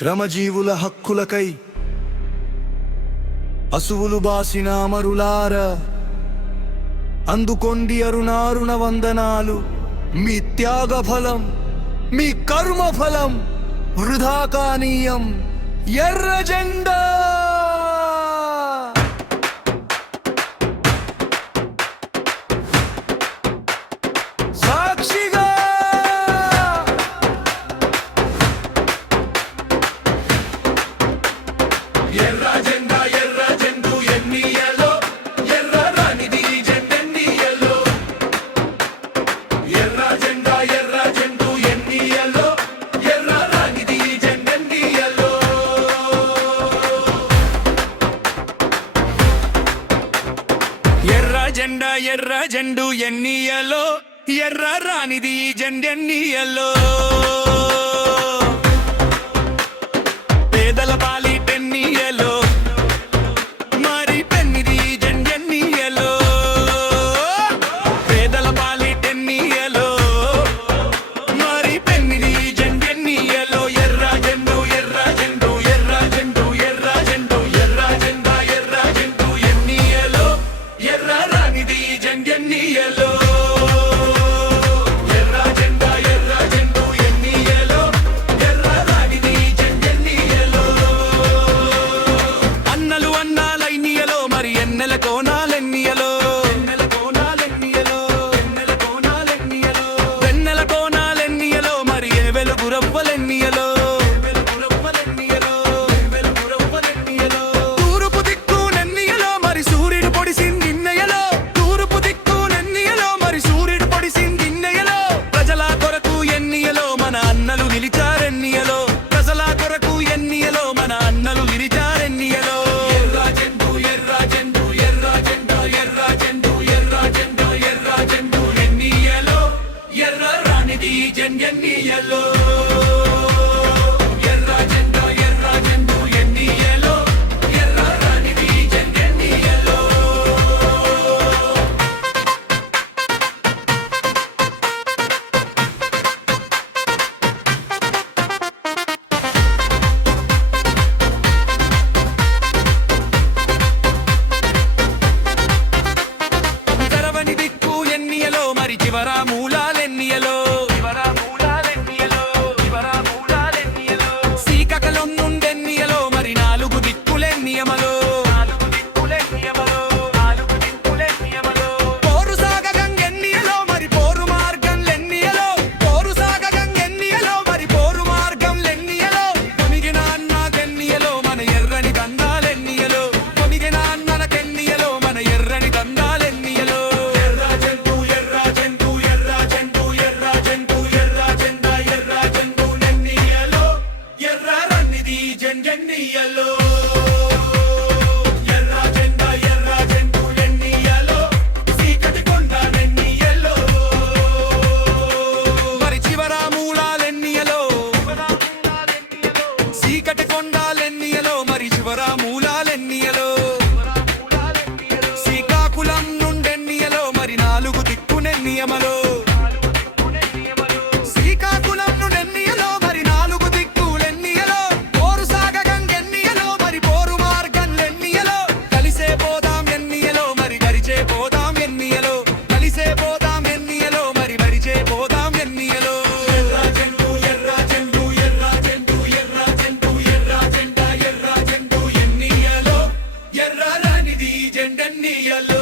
శ్రమజీవుల హక్కులకై అసువులు బాసిన అమరులార అందుకొండి అరుణారుణ వందనాలు. మీ త్యాగ ఫలం, మీ కర్మ ఫలం వృధా కానీయం. ఎర్ర జెండా సాక్షిగా ఎర్ర జెండా ఎర్ర జెండు ఎన్నియలో ఎర్ర రానిది జెండెన్నియలో. ఎర్ర జెండా ఎర్ర జెండు ఎన్నియలో ఎర్ర రానిది జెండెన్నియలో. ఎర్ర జెండా ఎర్ర జెండు ఎన్నియలో ఎర్ర రానిది జెండెన్నియలో. పేదల పాలి టెన్నియలో మరి పెన్నిది జెండెన్నియలో. పేదల పాలి టెన్నియలో మరి పెన్నిది జెండెన్నియలో. ఎర్ర జెండు ఎర్ర జెండు ఎర్ర జెండు ఎర్ర జెండు ఎర్ర జెండా ఎర్ర జెండు ఎన్నియలో ఎర్ర రానిది జెండెన్నియలో. ఎన్నెల కోనాలెన్నియలో ఎన్నెల కోనాలెన్నియలో ఎన్నెల కోనాలెన్నియలో వెన్నెల కోనాలెన్నియలో మరి వెలుగు రవ్వలెన్నియలో వెలుగురవ్వలెన్నియలో వెలుగురవ్వలెన్నియలో. తూర్పు దిక్కు నెన్నియలో మరి సూర్యుడు పొడిసిందిన్నెయలో. తూర్పు దిక్కు నెన్నియలో మరి సూర్యుడు పొడిసిందిన్నెయలో. ప్రజల కొరకు ఎన్నియలో మన అన్నలు నిలిచారెన్నియలో. ప్రజల కొరకు ఎన్నియలో మన అన్నలు నిలిచారెన్నియలో. ఎర్ర రానిది జెండెన్నియలో. ఎర్ర జెండా ఎర్ర జెండు ఎన్నియలో ఎర్ర రానిది జెండెన్నియలో. తెరవని దిక్కు ఎన్నియలో మరి చివరా మూలాలెన్నియలో. శ్రీకాకుళం నుండెన్నియలో మరి నాలుగు దిక్కులెన్నియమలో. పోరు సాగగంగెన్నియలో మరి పోరు మార్గంలెన్నియలో. పోరు సాగగంగెన్నియలో మరి పోరు మార్గంలెన్నియలో. కొనిగిన అన్నకెన్నియలో మన ఎర్రని దండాలెన్నియలో. కొనిగిన అన్నకెన్నియలో మన ఎర్రని దండాలెన్నియలో. ఎర్ర జెండు ఎర్ర జెండు ఎర్ర జెండు ఎర్ర జెండు ఎర్ర జెండా ఎర్ర జెండు నెన్నియలో ఎర్ర రన్నిది జెండెన్నియలో. ఎర్ర జెండా ఎర్ర జెండు ఎన్నియలో చీకటి కొండ నెన్నియలో మరి చివర మూలాలెన్నియలో. చీకటి కొండాలెన్నియలో మరి చివర మూలాలెన్నియలో. శ్రీకాకుళం నుండెన్నియలో మరి నాలుగు దిక్కునెన్నియమలో. శ్రీకాకుళం నుండెన్నియలో మరి నాలుగు దిక్కులెన్నియలో. పోరు సాగగంగెన్నియలో మరి పోరు మార్గంలెన్నియలో. కలిసే పోదాం ఎన్నియలో మరి గరిచే పోదాం ఎన్నియలో. కలిసే పోదాం ఎన్నియలో మరి వరిచే పోదాం ఎన్నియలో. ఎర్ర జెండు ఎర్ర జెండు ఎర్ర జెండు ఎర్ర జెండు ఎర్ర జెండా ఎర్ర జెండు ఎన్నియలో ఎర్ర రానిది జెండెన్నియలో.